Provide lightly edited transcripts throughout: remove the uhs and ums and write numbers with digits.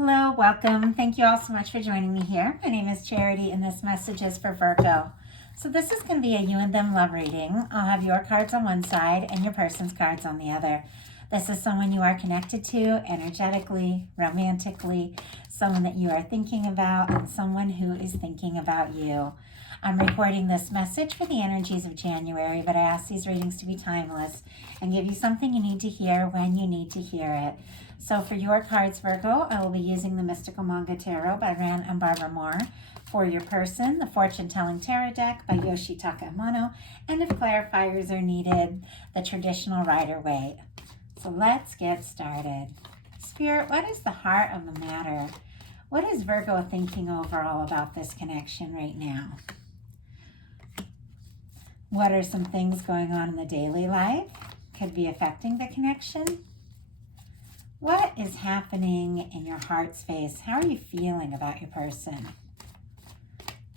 Hello, welcome. Thank you all so much for joining me here. My name is Charity, and this message is for Virgo. So this is going to be a you and them love reading. I'll have your cards on one side and your person's cards on the other. This is someone you are connected to energetically, romantically, someone that you are thinking about, and someone who is thinking about you. I'm recording this message for the energies of January, but I ask these readings to be timeless and give you something you need to hear when you need to hear it. So for your cards, Virgo, I will be using the Mystical Manga Tarot by Ran and Barbara Moore. For your person, the Fortune Telling Tarot deck by Yoshitaka Amano. And if clarifiers are needed, the traditional Rider-Waite. So let's get started. Spirit, what is the heart of the matter? What is Virgo thinking overall about this connection right now? What are some things going on in the daily life? Could be affecting the connection. What is happening in your heart space? How are you feeling about your person?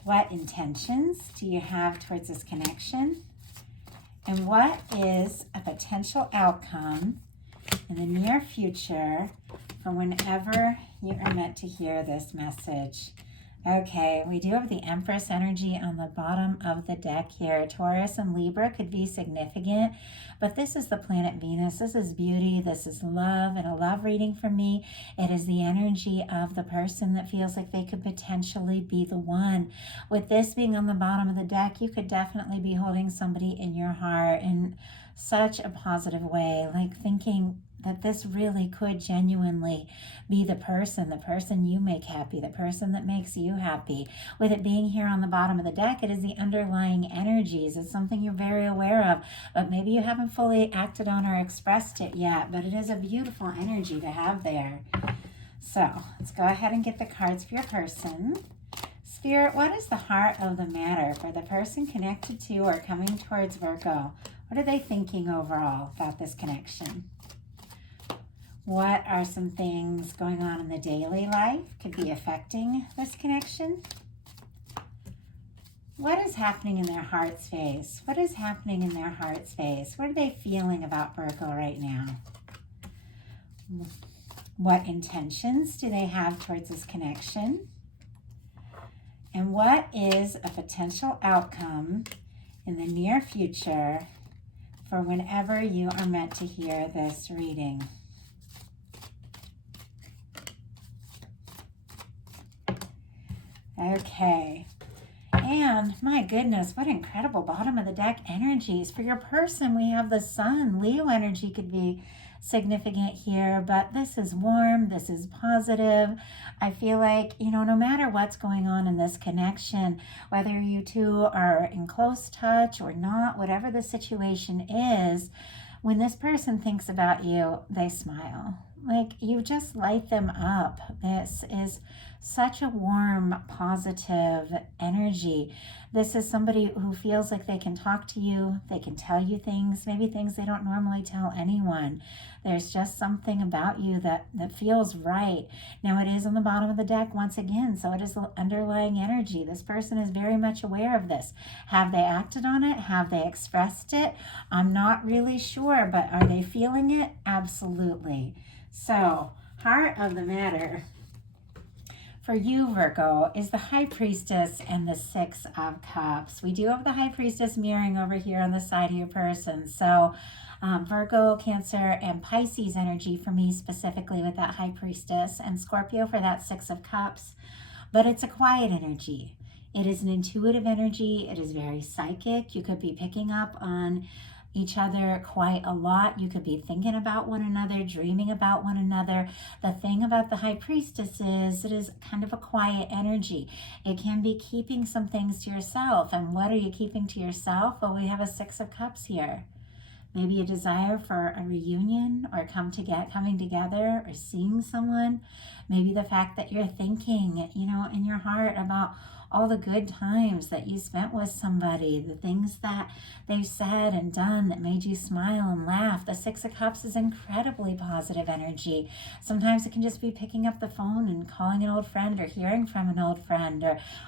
What intentions do you have towards this connection? And what is a potential outcome in the near future for whenever you are meant to hear this message? Okay, we do have the Empress energy on the bottom of the deck here. Taurus and Libra could be significant, but this is the planet Venus. This is beauty. This is love, and a love reading for me. It is the energy of the person that feels like they could potentially be the one. With this being on the bottom of the deck, you could definitely be holding somebody in your heart in such a positive way, like thinking that this really could genuinely be the person you make happy, the person that makes you happy. With it being here on the bottom of the deck, it is the underlying energies. It's something you're very aware of, but maybe you haven't fully acted on or expressed it yet, but it is a beautiful energy to have there. So let's go ahead and get the cards for your person. Spirit, what is the heart of the matter for the person connected to or coming towards Virgo? What are they thinking overall about this connection? What are some things going on in the daily life could be affecting this connection? What is happening in their heart space? What is happening in their heart space? What are they feeling about Virgo right now? What intentions do they have towards this connection? And what is a potential outcome in the near future for whenever you are meant to hear this reading? Okay, and my goodness, what incredible bottom of the deck energies. For your person, we have the Sun. Leo energy could be significant here, but this is warm, this is positive. I feel like, no matter what's going on in this connection, whether you two are in close touch or not, whatever the situation is, when this person thinks about you, they smile. Like, you just light them up. This is such a warm, positive energy. This is somebody who feels like they can talk to you, they can tell you things, maybe things they don't normally tell anyone. There's just something about you that feels right. Now, it is on the bottom of the deck once again, so it is the underlying energy. This person is very much aware of this. Have they acted on it? Have they expressed it? I'm not really sure, but are they feeling it? Absolutely. So, heart of the matter for you, Virgo, is the High Priestess and the Six of Cups. We do have the High Priestess mirroring over here on the side of your person. So Virgo, Cancer, and Pisces energy for me specifically with that High Priestess, and Scorpio for that Six of Cups. But it's a quiet energy. It is an intuitive energy. It is very psychic. You could be picking up on each other quite a lot. You could be thinking about one another, dreaming about one another. The thing about the High Priestess is it is kind of a quiet energy. It can be keeping some things to yourself. And what are you keeping to yourself? Well, we have a Six of Cups here. Maybe a desire for a reunion or coming together or seeing someone. Maybe the fact that you're thinking, in your heart about all the good times that you spent with somebody, the things that they've said and done that made you smile and laugh. The Six of Cups is incredibly positive energy. Sometimes it can just be picking up the phone and calling an old friend, or hearing from an old friend,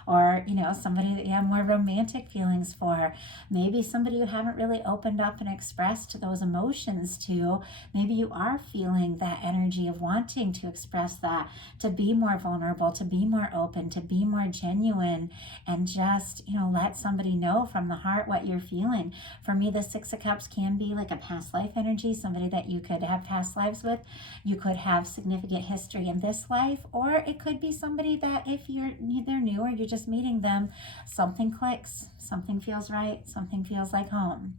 or somebody that you have more romantic feelings for. Maybe somebody you haven't really opened up and expressed those emotions to. Maybe you are feeling that energy of wanting to express that, to be more vulnerable, to be more open, to be more genuine, and just, let somebody know from the heart what you're feeling. For me, the Six of Cups can be like a past life energy, somebody that you could have past lives with. You could have significant history in this life, or it could be somebody that if you're neither new or you're just meeting them, something clicks, something feels right, something feels like home.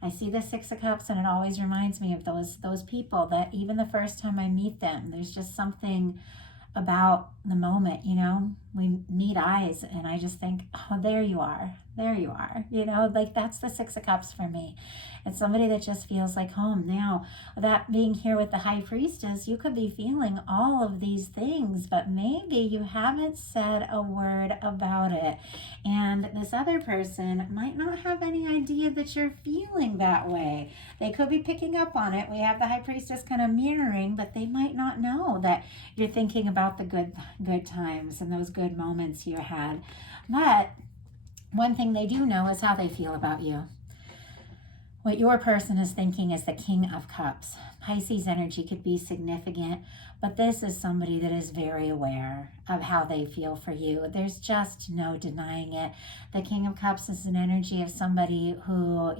I see the Six of Cups, and it always reminds me of those people that even the first time I meet them, there's just something about the moment, we meet eyes, and I just think, oh, there you are, like that's the Six of Cups for me. It's somebody that just feels like home. Now, that being here with the High Priestess, you could be feeling all of these things, but maybe you haven't said a word about it, and this other person might not have any idea that you're feeling that way. They could be picking up on it. We have the High Priestess kind of mirroring, but they might not know that you're thinking about the good times and those good moments you had. But one thing they do know is how they feel about you. What your person is thinking is the King of Cups. Pisces energy could be significant, but this is somebody that is very aware of how they feel for you. There's just no denying it. The King of Cups is an energy of somebody who,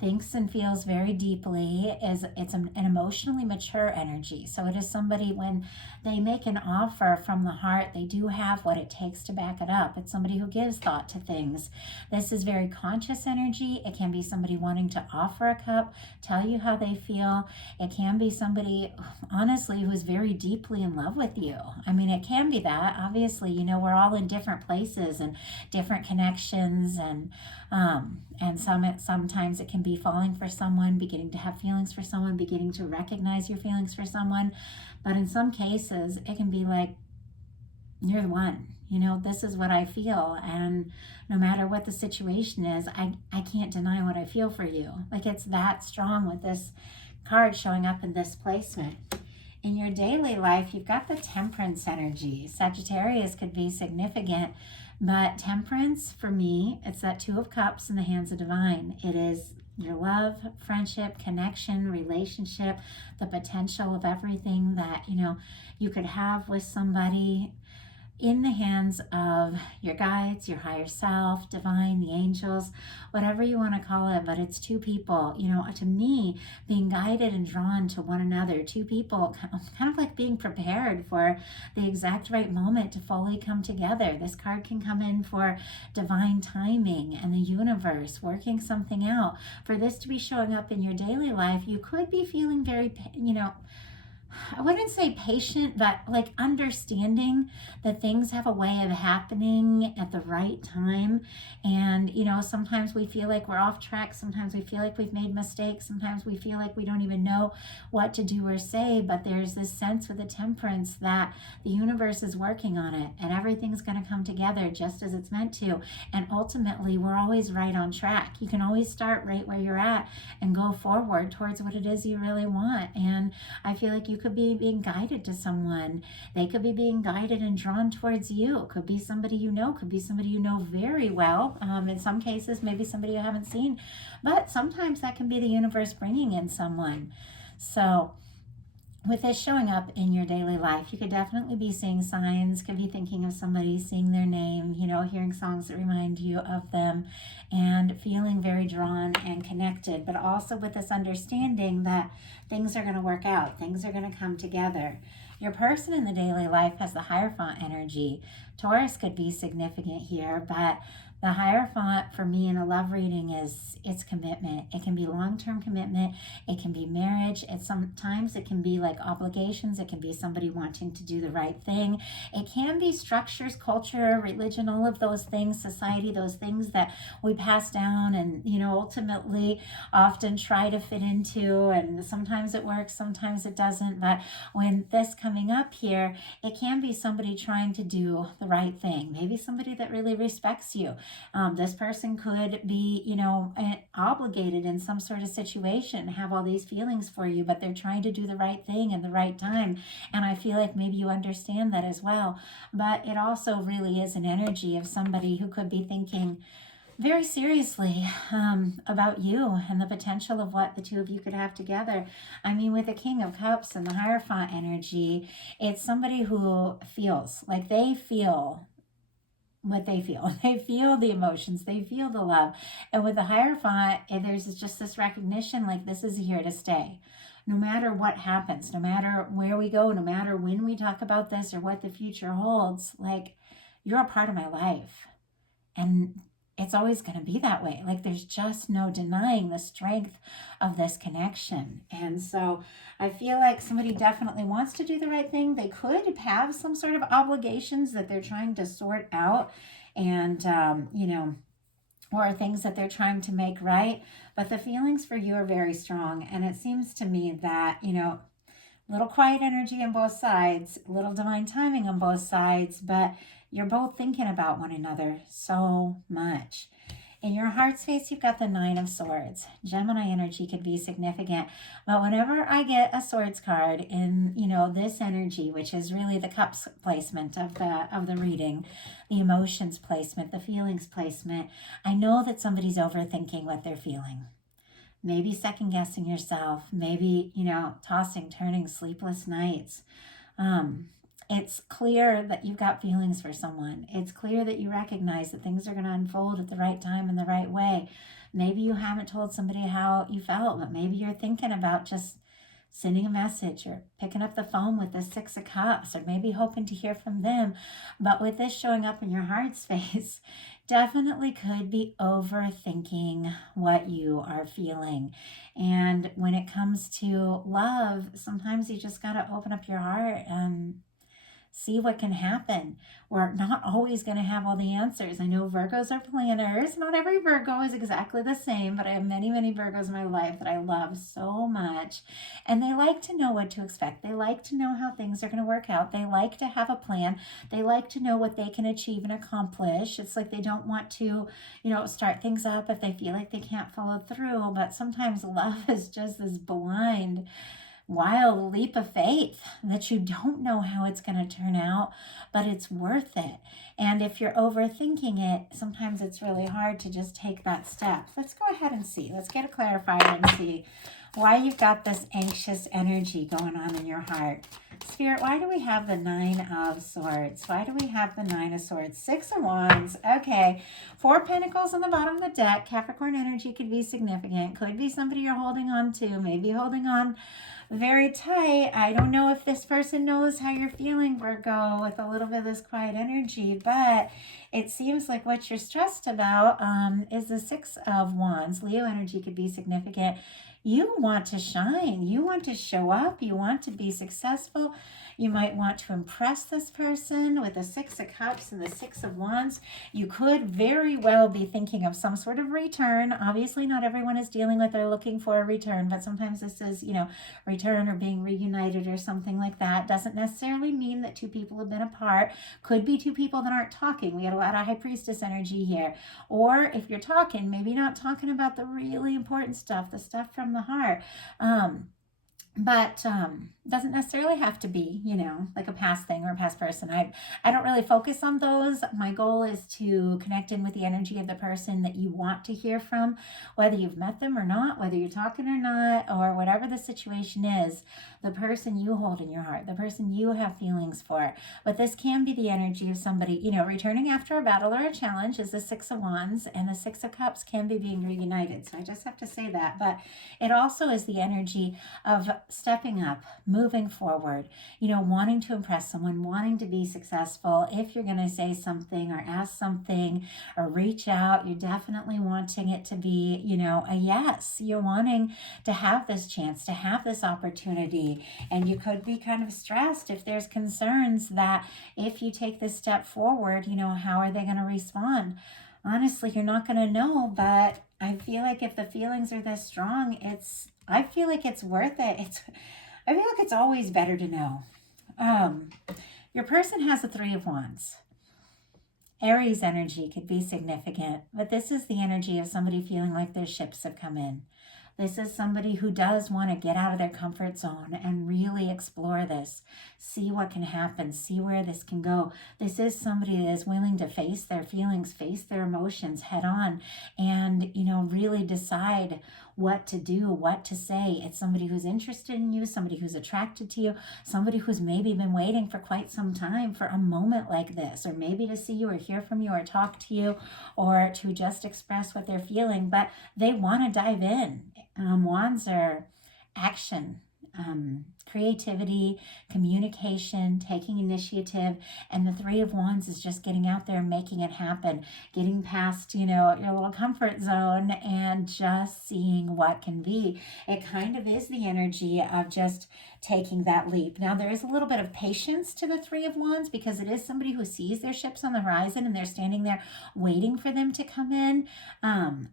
thinks and feels very deeply. It's an emotionally mature energy. So it is somebody, when they make an offer from the heart, they do have what it takes to back it up. It's somebody who gives thought to things. This is very conscious energy. It can be somebody wanting to offer a cup, tell you how they feel. It can be somebody, honestly, who's very deeply in love with you. I mean, it can be that. Obviously, we're all in different places and different connections, and sometimes it can be falling for someone, beginning to have feelings for someone, beginning to recognize your feelings for someone. But in some cases, it can be like, you're the one. This is what I feel, and no matter what the situation is, I can't deny what I feel for you. Like, it's that strong with this card showing up in this placement. In your daily life, you've got the Temperance energy. Sagittarius could be significant, but Temperance, for me, it's that Two of Cups in the hands of divine. It is your love, friendship, connection, relationship, the potential of everything that, you could have with somebody, in the hands of your guides, your higher self, divine, the angels, whatever you want to call it. But it's two people, to me, being guided and drawn to one another. Two people kind of like being prepared for the exact right moment to fully come together. This card can come in for divine timing and the universe working something out. For this to be showing up in your daily life, you could be feeling very, I wouldn't say patient, but like understanding that things have a way of happening at the right time. And, sometimes we feel like we're off track. Sometimes we feel like we've made mistakes. Sometimes we feel like we don't even know what to do or say. But there's this sense with the Temperance that the universe is working on it, and everything's going to come together just as it's meant to. And ultimately, we're always right on track. You can always start right where you're at and go forward towards what it is you really want. And I feel like you could be being guided to someone. They could be being guided and drawn towards you. It could be somebody could be somebody you know very well. In some cases, maybe somebody you haven't seen, but sometimes that can be the universe bringing in someone. So with this showing up in your daily life, you could definitely be seeing signs, could be thinking of somebody, seeing their name, hearing songs that remind you of them, and feeling very drawn and connected, but also with this understanding that things are going to work out, things are going to come together. Your person in the daily life has the Hierophant energy. Taurus could be significant here, but The Hierophant for me in a love reading is it's commitment. It can be long-term commitment. It can be marriage. Sometimes it can be like obligations. It can be somebody wanting to do the right thing. It can be structures, culture, religion, all of those things, society, those things that we pass down and, ultimately often try to fit into. And sometimes it works, sometimes it doesn't. But when this coming up here, it can be somebody trying to do the right thing. Maybe somebody that really respects you. This person could be, obligated in some sort of situation, have all these feelings for you, but they're trying to do the right thing in the right time. And I feel like maybe you understand that as well. But it also really is an energy of somebody who could be thinking very seriously about you and the potential of what the two of you could have together. I mean, with the King of Cups and the Hierophant energy, it's somebody who feels like they feel what they feel. They feel the emotions, they feel the love. And with the Hierophant, there's just this recognition like this is here to stay. No matter what happens, no matter where we go, no matter when we talk about this or what the future holds, like you're a part of my life. And it's always going to be that way. Like there's just no denying the strength of this connection. And so I feel like somebody definitely wants to do the right thing. They could have some sort of obligations that they're trying to sort out and, or things that they're trying to make right. But the feelings for you are very strong. And it seems to me that, little quiet energy on both sides, little divine timing on both sides, but you're both thinking about one another so much. In your heart space, you've got the Nine of Swords. Gemini energy could be significant. But whenever I get a Swords card in, this energy, which is really the cups placement of the reading, the emotions placement, the feelings placement, I know that somebody's overthinking what they're feeling. Maybe second guessing yourself, maybe, tossing, turning, sleepless nights. It's clear that you've got feelings for someone. It's clear that you recognize that things are going to unfold at the right time in the right way. Maybe you haven't told somebody how you felt, but maybe you're thinking about just sending a message or picking up the phone with the Six of Cups or maybe hoping to hear from them. But with this showing up in your heart space, definitely could be overthinking what you are feeling. And when it comes to love, sometimes you just got to open up your heart and see what can happen. We're not always going to have all the answers. I know Virgos are planners. Not every Virgo is exactly the same, but I have many, many Virgos in my life that I love so much. And they like to know what to expect. They like to know how things are going to work out. They like to have a plan. They like to know what they can achieve and accomplish. It's like they don't want to, start things up if they feel like they can't follow through. But sometimes love is just this blind, wild leap of faith that you don't know how it's going to turn out, but it's worth it. And if you're overthinking it, sometimes it's really hard to just take that step. Let's go ahead and see. Let's get a clarifier and see why you've got this anxious energy going on in your heart. Spirit, why do we have the Nine of Swords? Why do we have the Nine of Swords? Six of Wands. Okay. Four Pentacles on the bottom of the deck. Capricorn energy could be significant. Could be somebody you're holding on to. Maybe holding on very tight. I don't know if this person knows how you're feeling, Virgo, with a little bit of this quiet energy, but it seems like what you're stressed about is the Six of Wands. Leo energy could be significant. You want to shine. You want to show up. You want to be successful. You might want to impress this person with the Six of Cups and the Six of Wands. You could very well be thinking of some sort of return. Obviously, not everyone is dealing with or looking for a return, but sometimes this is, return or being reunited or something like that. Doesn't necessarily mean that two people have been apart. Could be two people that aren't talking. We had a lot of High Priestess energy here. Or if you're talking, maybe not talking about the really important stuff, the stuff from the heart. But doesn't necessarily have to be, like a past thing or a past person. I don't really focus on those. My goal is to connect in with the energy of the person that you want to hear from, whether you've met them or not, whether you're talking or not, or whatever the situation is, the person you hold in your heart, the person you have feelings for. But this can be the energy of somebody, returning after a battle or a challenge is the Six of Wands, and the Six of Cups can be being reunited. So I just have to say that. But it also is the energy of stepping up, moving forward, wanting to impress someone, wanting to be successful. If you're going to say something or ask something or reach out, you're definitely wanting it to be, a yes. You're wanting to have this chance, to have this opportunity. And you could be kind of stressed if there's concerns that if you take this step forward, how are they going to respond? Honestly, you're not going to know, but I feel like if the feelings are this strong, I feel like it's worth it. I feel like it's always better to know. Your person has a 3 of Wands. Aries energy could be significant, but this is the energy of somebody feeling like their ships have come in. This is somebody who does want to get out of their comfort zone and really explore this, see what can happen, see where this can go. This is somebody that is willing to face their feelings, face their emotions head on, and, really decide what to do, what to say. It's somebody who's interested in you, somebody who's attracted to you, somebody who's maybe been waiting for quite some time for a moment like this, or maybe to see you or hear from you or talk to you or to just express what they're feeling, but they want to dive in. Wands are action, creativity, communication, taking initiative, and the 3 of Wands is just getting out there and making it happen, getting past, your little comfort zone and just seeing what can be. It kind of is the energy of just taking that leap. Now, there is a little bit of patience to the 3 of Wands because it is somebody who sees their ships on the horizon and they're standing there waiting for them to come in.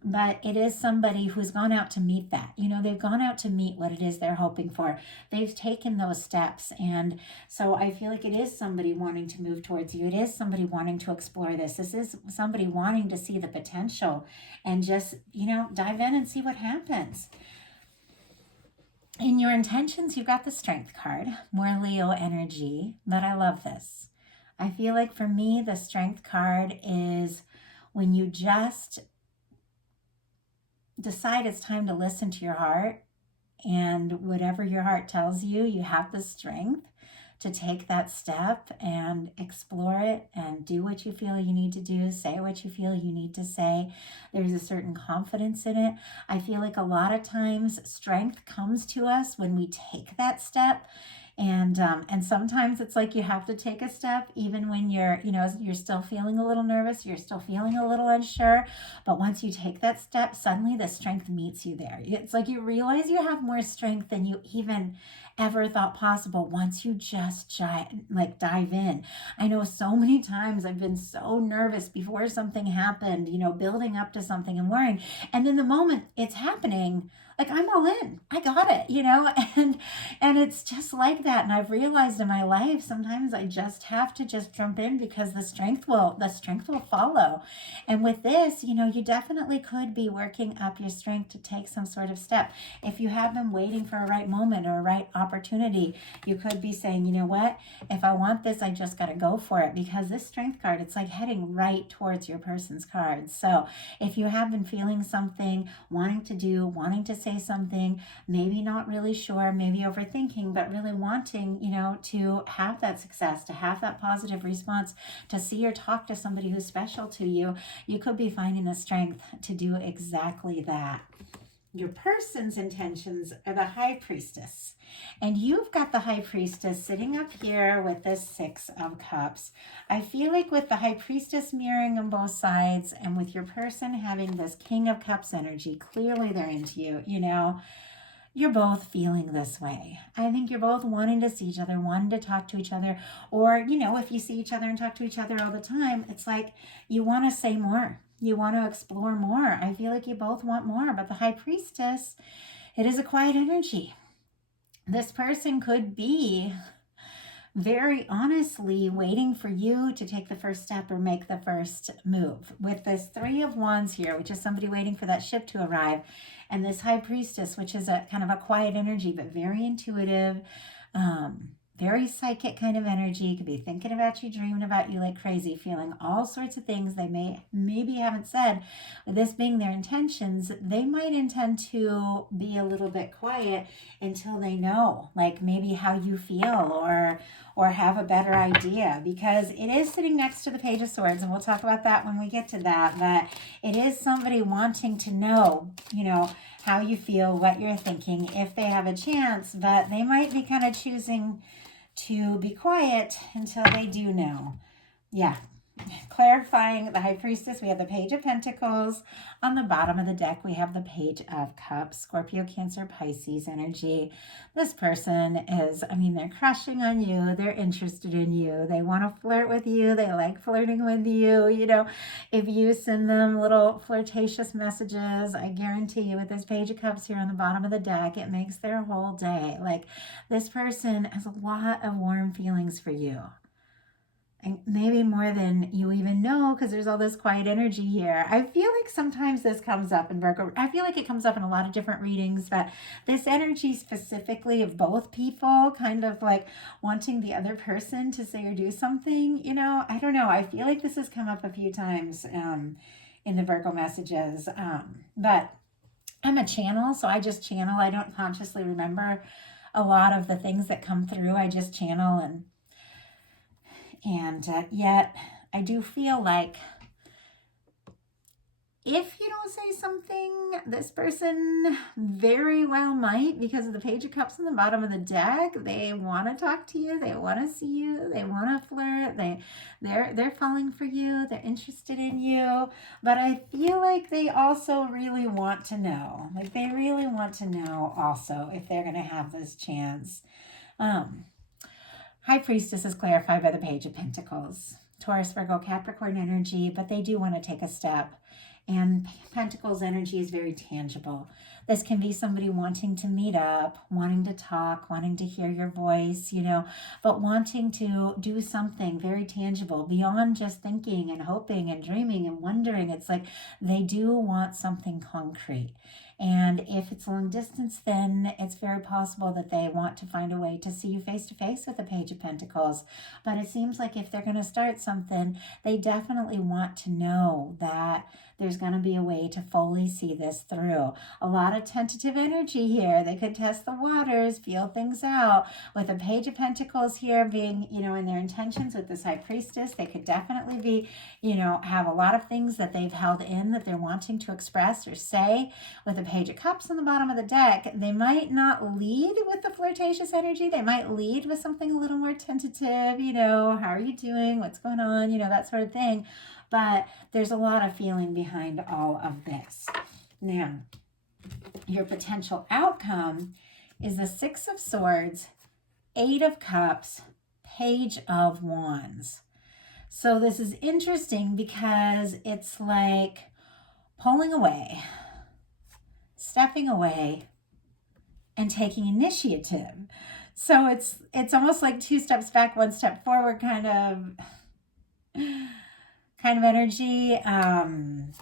But it is somebody who's gone out to meet that. They've gone out to meet what it is they're hoping for. They've taken those steps. And so I feel like it is somebody wanting to move towards you. It is somebody wanting to explore this. This is somebody wanting to see the potential and just, dive in and see what happens. In your intentions, you've got the Strength card, more Leo energy, but I love this. I feel like for me, the Strength card is when you just decide it's time to listen to your heart, and whatever your heart tells you, you have the strength to take that step and explore it and do what you feel you need to do, say what you feel you need to say. There's a certain confidence in it. I feel like a lot of times strength comes to us when we take that step. And sometimes it's like you have to take a step even when you're still feeling a little nervous, you're still feeling a little unsure. But once you take that step, suddenly the strength meets you there. It's like you realize you have more strength than you even ever thought possible once you just dive in. I know so many times I've been so nervous before something happened, building up to something and worrying. And then the moment it's happening, like I'm all in, I got it, and it's just like that. And I've realized in my life, sometimes I just have to just jump in because the strength will follow. And with this, you definitely could be working up your strength to take some sort of step. If you have been waiting for a right moment or a right opportunity, you could be saying, you know what, if I want this, I just got to go for it, because this Strength card, it's like heading right towards your person's cards. So if you have been feeling something, wanting to say something, maybe not really sure, maybe overthinking, but really wanting, to have that success, to have that positive response, to see or talk to somebody who's special to you, you could be finding the strength to do exactly that. Your person's intentions are the High Priestess. And you've got the High Priestess sitting up here with the 6 of Cups. I feel like with the High Priestess mirroring on both sides and with your person having this King of Cups energy, clearly they're into you, you're both feeling this way. I think you're both wanting to see each other, wanting to talk to each other, or, if you see each other and talk to each other all the time, it's like you want to say more. You want to explore more. I feel like you both want more, but the High Priestess, it is a quiet energy. This person could be very honestly waiting for you to take the first step or make the first move. With this 3 of Wands here, which is somebody waiting for that ship to arrive, and this High Priestess, which is a kind of a quiet energy, but very intuitive, very psychic kind of energy, could be thinking about you, dreaming about you like crazy, feeling all sorts of things they maybe haven't said. With this being their intentions, they might intend to be a little bit quiet until they know, like maybe how you feel or have a better idea, because it is sitting next to the Page of Swords, and we'll talk about that when we get to that. But it is somebody wanting to know, how you feel, what you're thinking, if they have a chance, but they might be kind of choosing to be quiet until they do know. Yeah. Clarifying the High Priestess, we have the Page of Pentacles. On the bottom of the deck, we have the Page of Cups, Scorpio, Cancer, Pisces energy. This person is, they're crushing on you. They're interested in you. They want to flirt with you. They like flirting with you. If you send them little flirtatious messages, I guarantee you with this Page of Cups here on the bottom of the deck, it makes their whole day. Like, this person has a lot of warm feelings for you. And maybe more than you even know, because there's all this quiet energy here. I feel like sometimes this comes up in Virgo. I feel like it comes up in a lot of different readings, but this energy specifically of both people kind of like wanting the other person to say or do something, I don't know. I feel like this has come up a few times in the Virgo messages. But I'm a channel, so I just channel. I don't consciously remember a lot of the things that come through. I just channel, and yet I do feel like if you don't say something, this person very well might, because of the Page of Cups on the bottom of the deck. They want to talk to you. They want to see you. They want to flirt. They're falling for you. They're interested in you. But I feel like they also really want to know. Like, they really want to know also if they're going to have this chance. High Priestess is clarified by the Page of Pentacles. Taurus, Virgo, Capricorn energy, but they do want to take a step. And Pentacles energy is very tangible. This can be somebody wanting to meet up, wanting to talk, wanting to hear your voice, but wanting to do something very tangible beyond just thinking and hoping and dreaming and wondering. It's like they do want something concrete. And if it's long distance, then it's very possible that they want to find a way to see you face to face with the Page of Pentacles. But it seems like if they're going to start something, they definitely want to know that there's going to be a way to fully see this through. A lot of tentative energy here. They could test the waters, feel things out. With the Page of Pentacles here being, in their intentions with this High Priestess, they could definitely be, have a lot of things that they've held in that they're wanting to express or say. With the Page of Cups on the bottom of the deck, they might not lead with the flirtatious energy. They might lead with something a little more tentative, how are you doing? What's going on? That sort of thing. But there's a lot of feeling behind all of this. Now, your potential outcome is the Six of Swords, Eight of Cups, Page of Wands. So this is interesting because it's like pulling away, stepping away, and taking initiative. So it's almost like two steps back, one step forward kind of energy. I'm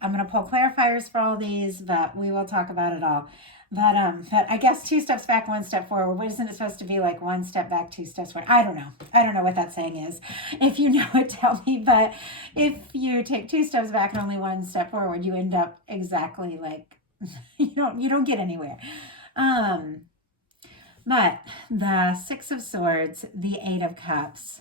going to pull clarifiers for all these, but we will talk about it all. But I guess two steps back, one step forward. But isn't it supposed to be like one step back, two steps forward? I don't know what that saying is. If you know it, tell me. But if you take two steps back and only one step forward, you end up exactly like you don't get anywhere. But the Six of Swords, the Eight of Cups.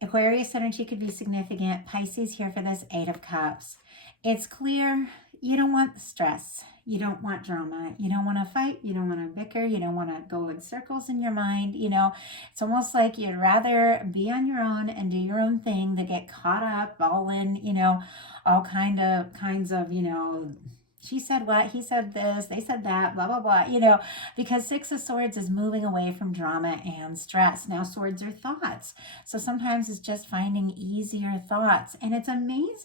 Aquarius energy could be significant. Pisces here for this Eight of Cups. It's clear you don't want the stress. You don't want drama. You don't want to fight. You don't want to bicker. You don't want to go in circles in your mind. It's almost like you'd rather be on your own and do your own thing than get caught up all in, all kinds of, she said what, he said this, they said that, blah, blah, blah, because Six of Swords is moving away from drama and stress. Now, swords are thoughts. So sometimes it's just finding easier thoughts. And it's amazing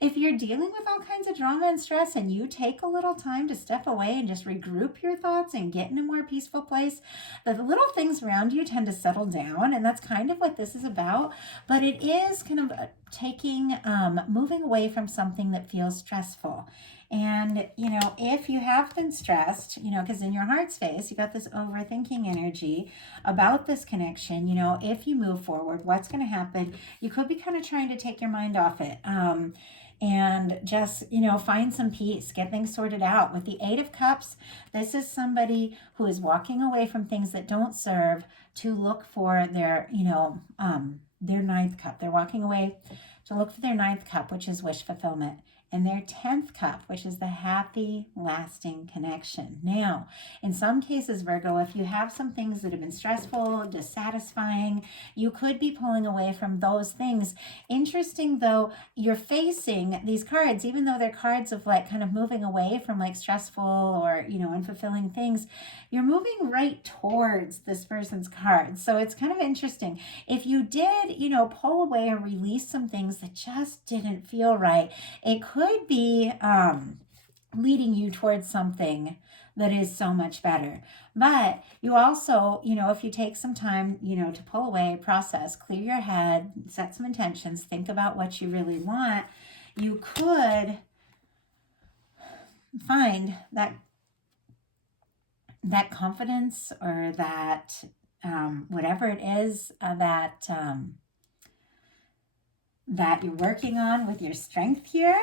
if you're dealing with all kinds of drama and stress and you take a little time to step away and just regroup your thoughts and get in a more peaceful place, the little things around you tend to settle down. And that's kind of what this is about. But it is kind of moving away from something that feels stressful. And, if you have been stressed, because in your heart space, you got this overthinking energy about this connection, if you move forward, what's going to happen? You could be kind of trying to take your mind off it. and just, find some peace, get things sorted out. With the Eight of Cups, this is somebody who is walking away from things that don't serve to look for their ninth cup. They're walking away to look for their ninth cup, which is wish fulfillment, and their 10th cup, which is the happy, lasting connection. Now, in some cases, Virgo, if you have some things that have been stressful, dissatisfying, you could be pulling away from those things. Interesting, though, you're facing these cards, even though they're cards of like kind of moving away from like stressful or, unfulfilling things, you're moving right towards this person's cards. So it's kind of interesting. If you did, pull away or release some things that just didn't feel right, it could be leading you towards something that is so much better. But you also, if you take some time, to pull away, process, clear your head, set some intentions, think about what you really want, you could find that confidence or that whatever it is that you're working on with your strength here,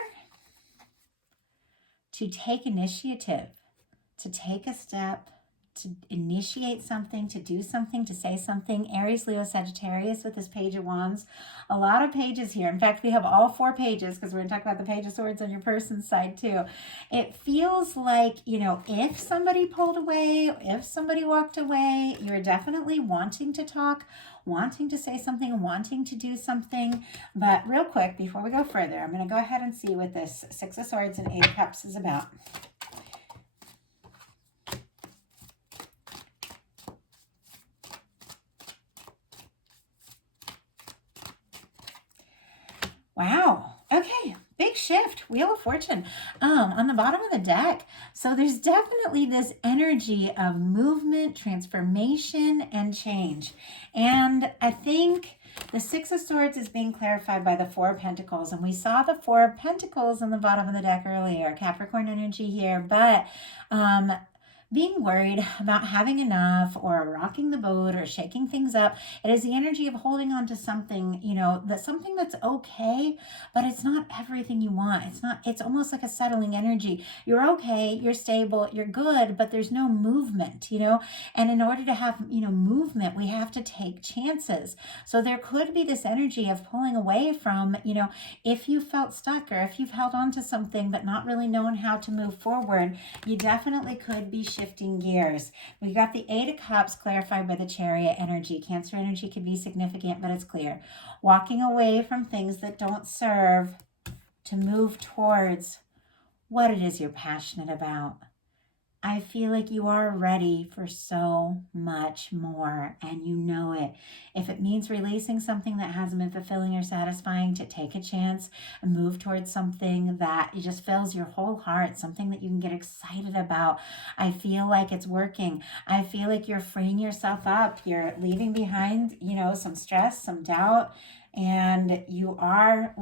to take initiative, to take a step, to initiate something, to do something, to say something. Aries, Leo, Sagittarius with this Page of Wands. A lot of pages here. In fact, we have all 4 pages because we're going to talk about the Page of Swords on your person's side too. It feels like, if somebody pulled away, if somebody walked away, you're definitely wanting to talk, wanting to say something, wanting to do something. But real quick, before we go further, I'm going to go ahead and see what this Six of Swords and Eight of Cups is about. Wow. Okay. Big shift. Wheel of Fortune on the bottom of the deck. So there's definitely this energy of movement, transformation, and change. And I think the Six of Swords is being clarified by the Four of Pentacles. And we saw the Four of Pentacles on the bottom of the deck earlier. Capricorn energy here. But being worried about having enough or rocking the boat or shaking things up. It is the energy of holding on to something, that's something that's okay, but it's not everything you want. It's almost like a settling energy. You're okay, you're stable, you're good, but there's no movement, and in order to have, movement, we have to take chances. So there could be this energy of pulling away from, if you felt stuck or if you've held on to something but not really known how to move forward, you definitely could be shifting gears. We got the Eight of Cups clarified by the Chariot energy. Cancer energy can be significant, but it's clear. Walking away from things that don't serve to move towards what it is you're passionate about. I feel like you are ready for so much more, and you know it. If it means releasing something that hasn't been fulfilling or satisfying, to take a chance and move towards something that it just fills your whole heart, something that you can get excited about. I feel like it's working. I feel like you're freeing yourself up. You're leaving behind, some stress, some doubt, and you are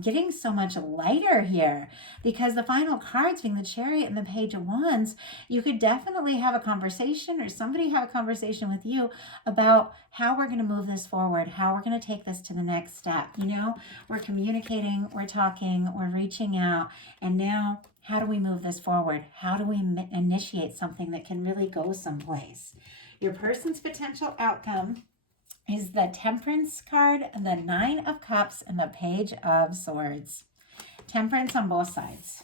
getting so much lighter here, because the final cards being the Chariot and the Page of Wands, you could definitely have a conversation, or somebody have a conversation with you about how we're going to move this forward, how we're going to take this to the next step. We're communicating, we're talking, we're reaching out, and now how do we move this forward? How do we initiate something that can really go someplace? Your person's potential outcome is the Temperance card, the Nine of Cups, and the Page of Swords. Temperance on both sides.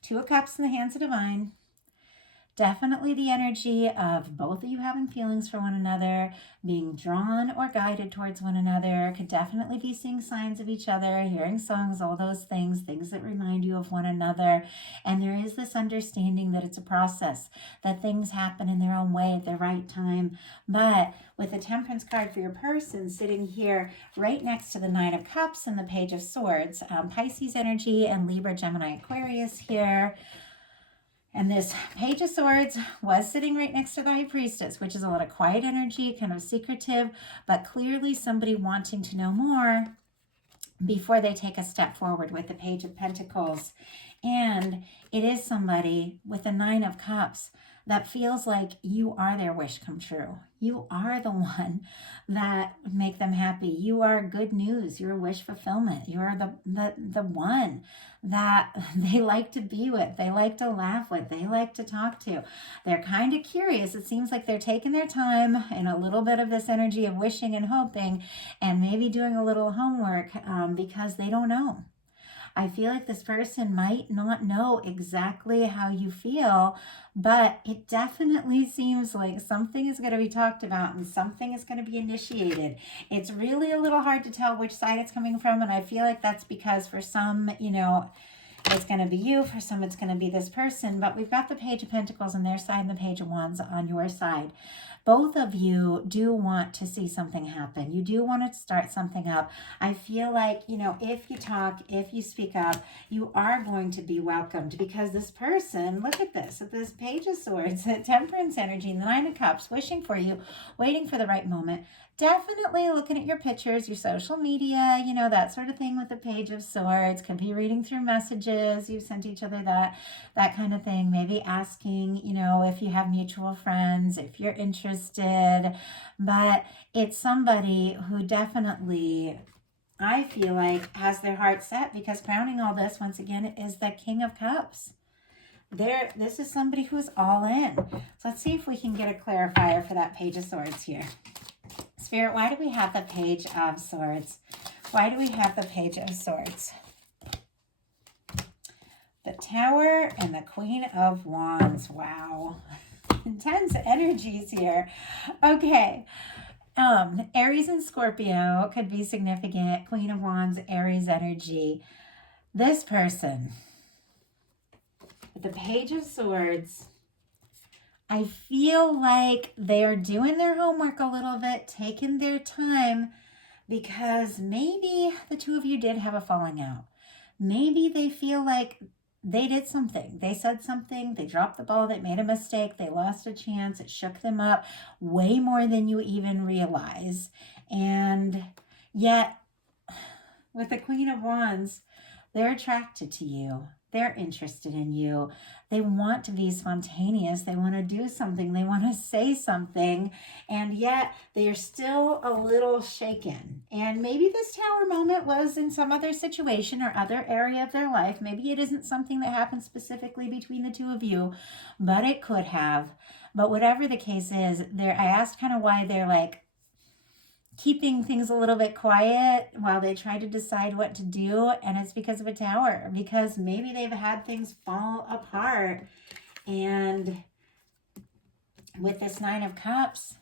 Two of Cups in the hands of Divine. Definitely the energy of both of you having feelings for one another, being drawn or guided towards one another. Could definitely be seeing signs of each other, hearing songs, all those things that remind you of one another. And there is this understanding that it's a process, that things happen in their own way at the right time. But with the Temperance card for your person sitting here right next to the Nine of Cups and the Page of Swords, Pisces energy and Libra, Gemini, Aquarius here. And this Page of Swords was sitting right next to the High Priestess, which is a lot of quiet energy, kind of secretive, but clearly somebody wanting to know more before they take a step forward with the Page of Pentacles. And it is somebody with the Nine of Cups that feels like you are their wish come true. You are the one that make them happy. You are good news. You're wish fulfillment. You're the one that they like to be with. They like to laugh with. They like to talk to. They're kind of curious. It seems like they're taking their time and a little bit of this energy of wishing and hoping and maybe doing a little homework because they don't know. I feel like this person might not know exactly how you feel, but it definitely seems like something is going to be talked about and something is going to be initiated. It's really a little hard to tell which side it's coming from, and I feel like that's because for some, it's going to be you, for some it's going to be this person, but we've got the Page of Pentacles on their side and the Page of Wands on your side. Both of you do want to see something happen. You do want to start something up. I feel like, if you talk, if you speak up, you are going to be welcomed because this person, look at this Page of Swords, the Temperance energy, and the Nine of Cups, wishing for you, waiting for the right moment. Definitely looking at your pictures, your social media, that sort of thing with the Page of Swords. Could be reading through messages. You sent each other that kind of thing. Maybe asking, if you have mutual friends, if you're interested. But it's somebody who definitely, I feel like, has their heart set because crowning all this, once again, is the King of Cups. This is somebody who's all in. So let's see if we can get a clarifier for that Page of Swords here. Spirit, why do we have the Page of Swords? Why do we have the Page of Swords? The Tower and the Queen of Wands. Wow. Intense energies here. Okay. Aries and Scorpio could be significant. Queen of Wands, Aries energy. This person, with the Page of Swords, I feel like they are doing their homework a little bit, taking their time, because maybe the two of you did have a falling out. Maybe they feel like they did something. They said something. They dropped the ball. They made a mistake. They lost a chance. It shook them up way more than you even realize. And yet, with the Queen of Wands, they're attracted to you. They're interested in you. They want to be spontaneous. They want to do something. They want to say something. And yet they are still a little shaken. And maybe this Tower moment was in some other situation or other area of their life. Maybe it isn't something that happened specifically between the two of you, but it could have. But whatever the case is, I asked kind of why they're like keeping things a little bit quiet while they try to decide what to do, and it's because of a Tower, because maybe they've had things fall apart. And with this Nine of Cups,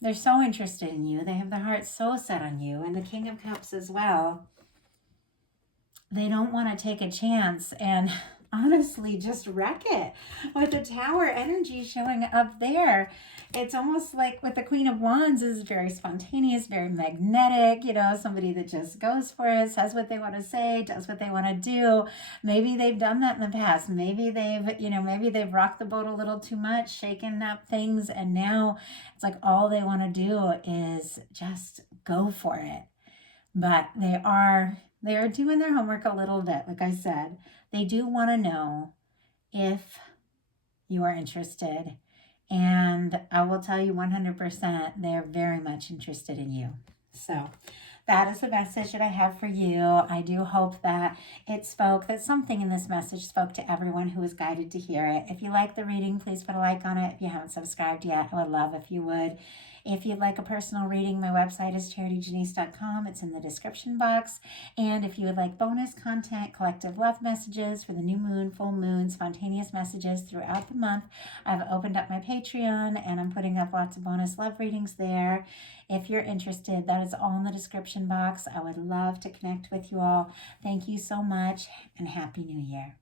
they're so interested in you. They have their heart so set on you, and the King of Cups as well. They don't want to take a chance and honestly just wreck it with the Tower energy showing up there. It's almost like with the Queen of Wands is very spontaneous, very magnetic, somebody that just goes for it, says what they want to say, does what they want to do. Maybe they've done that in the past. Maybe they've rocked the boat a little too much, shaken up things, and now it's like all they want to do is just go for it. But they are doing their homework a little bit. Like I said, they do want to know if you are interested. And I will tell you 100%, they're very much interested in you. So that is the message that I have for you. I do hope that that something in this message spoke to everyone who was guided to hear it. If you like the reading, please put a like on it. If you haven't subscribed yet, I would love if you would. If you'd like a personal reading, my website is charityjanice.com. It's in the description box. And if you would like bonus content, collective love messages for the new moon, full moon, spontaneous messages throughout the month, I've opened up my Patreon and I'm putting up lots of bonus love readings there. If you're interested, that is all in the description box. I would love to connect with you all. Thank you so much and Happy New Year.